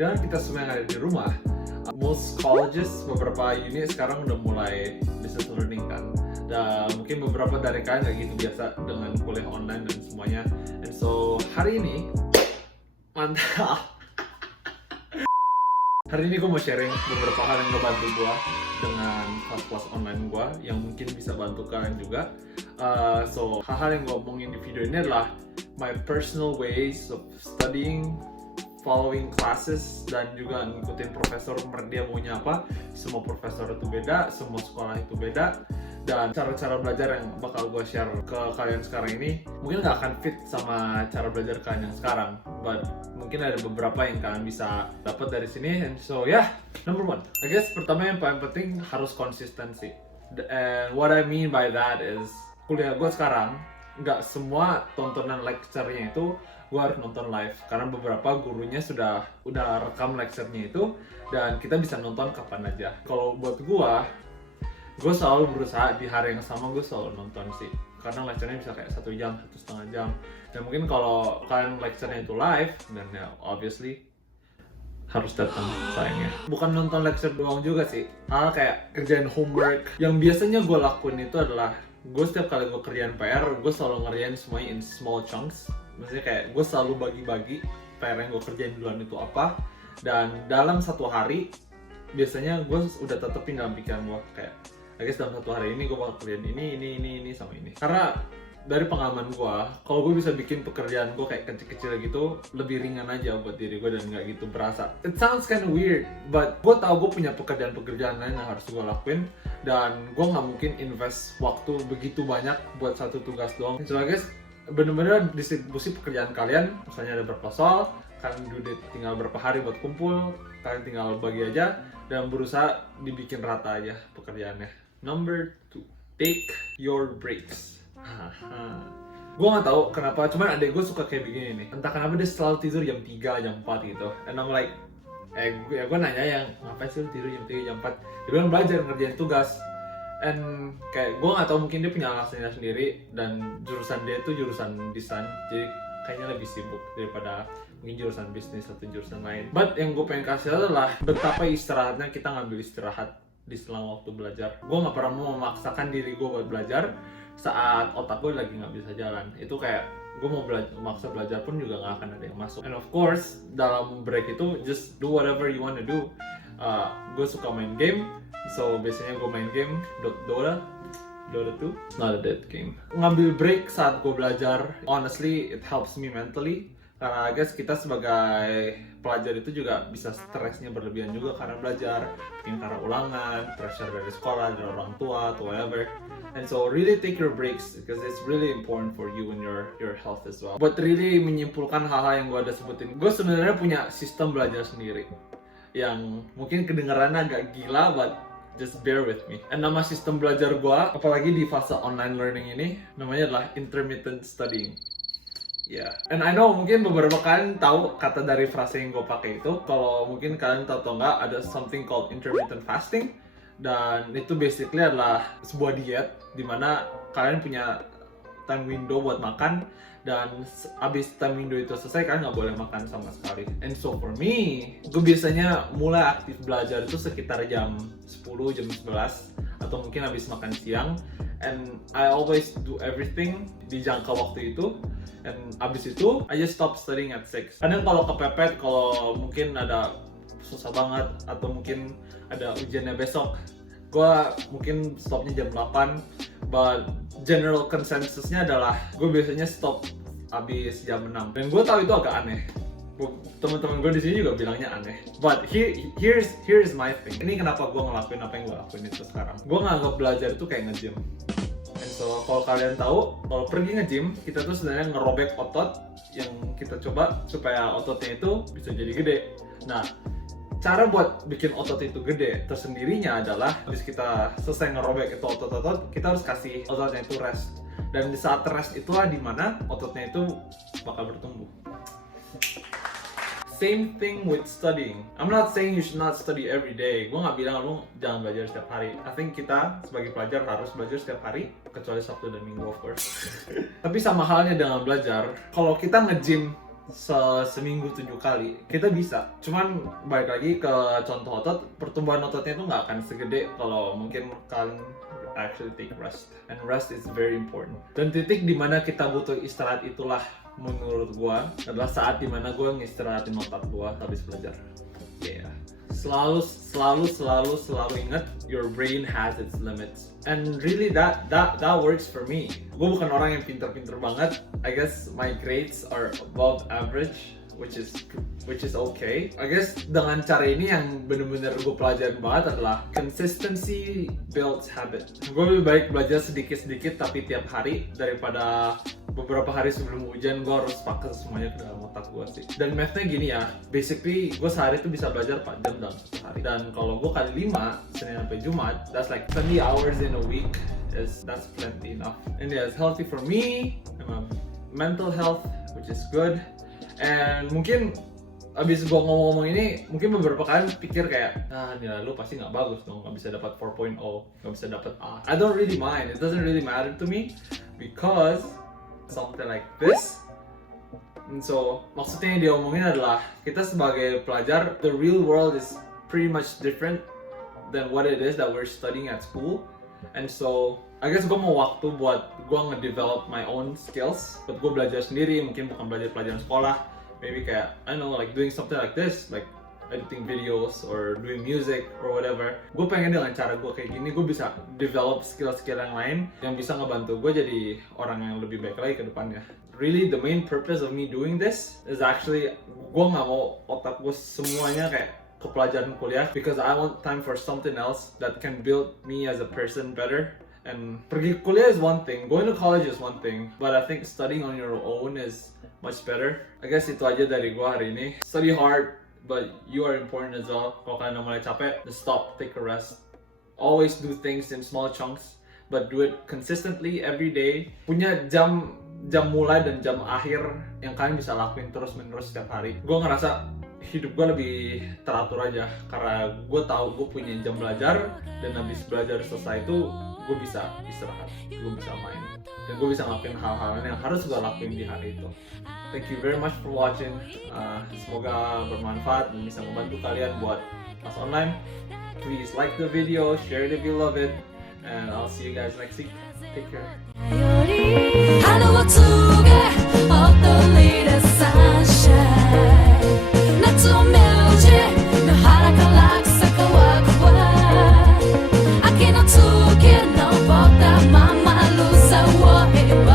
dengan kita semua yang ada di rumah, most colleges, beberapa uni sekarang udah mulai distance learning kan. Dan mungkin beberapa dari kalian nggak gitu biasa dengan kuliah online dan semuanya. And so hari ini mantap. Hari ini gue mau sharing beberapa hal yang ngebantu gue dengan kelas-kelas online gue yang mungkin bisa bantu kalian juga. So hal-hal yang gue omongin di video ini adalah my personal ways of studying, following classes, dan juga ngikutin profesor dia maunya apa. Semua profesor itu beda, semua sekolah itu beda, dan cara-cara belajar yang bakal gue share ke kalian sekarang ini mungkin nggak akan fit sama cara belajar kalian yang sekarang, but mungkin ada beberapa yang kalian bisa dapat dari sini. And so number one, I guess pertama yang paling penting harus konsistensi. And what I mean by that is, kuliah gue sekarang nggak semua tontonan lecture-nya itu gue harus nonton live, karena beberapa gurunya udah rekam lecture-nya itu dan kita bisa nonton kapan aja. Kalau buat gue selalu berusaha di hari yang sama gue selalu nonton sih, karena lecture-nya bisa kayak 1 jam, 1,5 jam. Dan mungkin kalau kalian lecture-nya itu live, dan obviously harus datang sayangnya. Bukan nonton lecture doang juga sih, hal kayak kerjain homework. Yang biasanya gue lakuin itu adalah, gue setiap kali gue kerjain PR, gue selalu ngerjain semuanya in small chunks. Maksudnya kayak gue selalu bagi-bagi PR yang gue kerjain duluan itu apa, dan dalam 1 hari biasanya gue udah tetepin dalam pikiran gue kayak, I guess dalam 1 hari ini gue bakal kerjain ini sama ini. Karena dari pengalaman gue, kalau gue bisa bikin pekerjaan gue kayak kecil-kecil gitu, lebih ringan aja buat diri gue dan nggak gitu berasa. It sounds kind of weird, but gue tahu gue punya pekerjaan-pekerjaan lain yang harus gue lakuin, dan gue nggak mungkin invest waktu begitu banyak buat satu tugas doang. So I guess bener-bener distribusi pekerjaan kalian, misalnya ada berapa soal, kalian due date tinggal berapa hari buat kumpul, kalian tinggal bagi aja dan berusaha dibikin rata aja pekerjaannya. Number 2, take your breaks. Gue nggak tahu kenapa, cuman adek gue suka kayak begini nih. Entah kenapa dia selalu tidur jam 3, jam 4 gitu. And I'm like, gue nanya yang ngapain sih tidur jam 3, jam 4? Dia bilang belajar ngerjain tugas. And kayak gue nggak tahu, mungkin dia punya alasannya sendiri, dan jurusan dia itu jurusan desain, jadi kayaknya lebih sibuk daripada mungkin jurusan bisnis atau jurusan lain. But yang gue pengen kasih adalah betapa istirahatnya kita ngambil istirahat di selang waktu belajar. Gue nggak pernah mau memaksakan diri gue buat belajar saat otak gue lagi nggak bisa jalan. Itu kayak gue mau maksa belajar pun juga nggak akan ada yang masuk. And of course dalam break itu just do whatever you want to do. Gue suka main game, so biasanya gue main game Dota 2, not a dead game. Ngambil break saat gue belajar, honestly it helps me mentally. Karena I guess kita sebagai pelajar itu juga bisa stresnya berlebihan juga karena belajar, mungkin karena ulangan, pressure dari sekolah, dari orang tua, atau whatever. And so really take your breaks because it's really important for you and your health as well. Buat really menyimpulkan hal-hal yang gue udah sebutin, gue sebenarnya punya sistem belajar sendiri yang mungkin kedengarannya agak gila, but just bear with me. And nama sistem belajar gue, apalagi di fase online learning ini, namanya adalah intermittent studying. Yeah. And I know mungkin beberapa kalian tahu kata dari frase yang gue pakai itu. Kalau mungkin kalian tahu atau nggak, ada something called intermittent fasting, dan itu basically adalah sebuah diet dimana kalian punya time window buat makan, dan abis time window itu selesai kalian nggak boleh makan sama sekali. And so for me, gue biasanya mulai aktif belajar itu sekitar jam 10, jam 11, atau mungkin habis makan siang. And I always do everything di jangka waktu itu. And abis itu, I just stop studying at 6. Kadang kalau kepepet, kalau mungkin ada susah banget, atau mungkin ada ujiannya besok, gue mungkin stopnya jam 8. But general consensusnya adalah gue biasanya stop abis jam 6. Dan gue tahu itu agak aneh. Teman-teman gue di sini juga bilangnya aneh. But here's my thing. Ini kenapa gue ngelakuin apa yang gue lakuin itu sekarang. Gue nganggap belajar itu kayak nge-gym. And so kalau kalian tahu, kalau pergi nge-gym, kita tuh sebenarnya ngerobek otot yang kita coba supaya ototnya itu bisa jadi gede. Nah, cara buat bikin otot itu gede tersendirinya adalah habis kita selesai ngerobek itu otot-otot, kita harus kasih ototnya itu rest. Dan di saat rest itulah dimana ototnya itu bakal bertumbuh. Same thing with studying. I'm not saying you should not study every day. Gue nggak bilang lu jangan belajar setiap hari. I think kita sebagai pelajar harus belajar setiap hari, kecuali Sabtu dan Minggu of course. Tapi sama halnya dengan belajar, kalau kita nge-gym seminggu 7 kali, kita bisa. Cuman balik lagi ke contoh otot, pertumbuhan ototnya itu nggak akan segede kalau mungkin kalian actually take rest, and rest is very important. Dan titik dimana kita butuh istirahat itulah menurut gua adalah saat dimana gua ngistirahatin otak gua habis belajar. Yeah. Selalu ingat your brain has its limits, and really that works for me. Gue bukan orang yang pinter-pinter banget. I guess my grades are above average, which is okay. I guess dengan cara ini yang bener-bener gue pelajarin banget adalah consistency builds habit. Gue lebih baik belajar sedikit-sedikit tapi tiap hari daripada beberapa hari sebelum ujian gue harus pakai semuanya ke dalam otak gue sih. Dan mathnya gini ya, basically gue sehari tuh bisa belajar 4 jam dalam satu hari. Dan kalau gue kali 5, Senin sampai Jumat, that's like 20 hours in a week. That's plenty enough. And yeah, it's healthy for me, and mental health, which is good. And mungkin abis gue ngomong-ngomong ini, mungkin beberapa kalian pikir kayak, nilai lu pasti nggak bagus dong, nggak bisa dapat 4.0, nggak bisa dapat A. I don't really mind, it doesn't really matter to me, because something like this. And so, maksudnya yang dia omongin adalah, kita sebagai pelajar, the real world is pretty much different than what it is that we're studying at school. And so, I guess gue mau waktu buat gue nge-develop my own skills, buat gue belajar sendiri, mungkin bukan belajar pelajaran sekolah, maybe kayak, I don't know, like doing something like this, like editing videos or doing music or whatever. Gue pengen dengan cara gue kayak gini, gue bisa develop skill-skill yang lain yang bisa ngebantu gue jadi orang yang lebih baik lagi ke depannya. Really, the main purpose of me doing this is actually, gue nggak mau otak gue semuanya kayak ke pelajaran kuliah, because I want time for something else that can build me as a person better. And pergi kuliah is one thing, going to college is one thing, but I think studying on your own is much better. I guess itu aja dari gue hari ini. Study hard, but you are important as well. Kalau kalian udah mulai capek, just stop, take a rest. Always do things in small chunks, but do it consistently every day. Punya jam mulai dan jam akhir yang kalian bisa lakuin terus-menerus setiap hari. Gue ngerasa hidup gue lebih teratur aja, karena gue tahu gue punya jam belajar, dan habis belajar selesai itu gue bisa istirahat, gue bisa main, dan gue bisa ngelakuin hal-hal yang harus gue lakuin di hari itu. Thank you very much for watching. Semoga bermanfaat dan bisa membantu kalian buat kelas online. Please like the video, share it if you love it, and I'll see you guys next week. Take care. Mama, lose,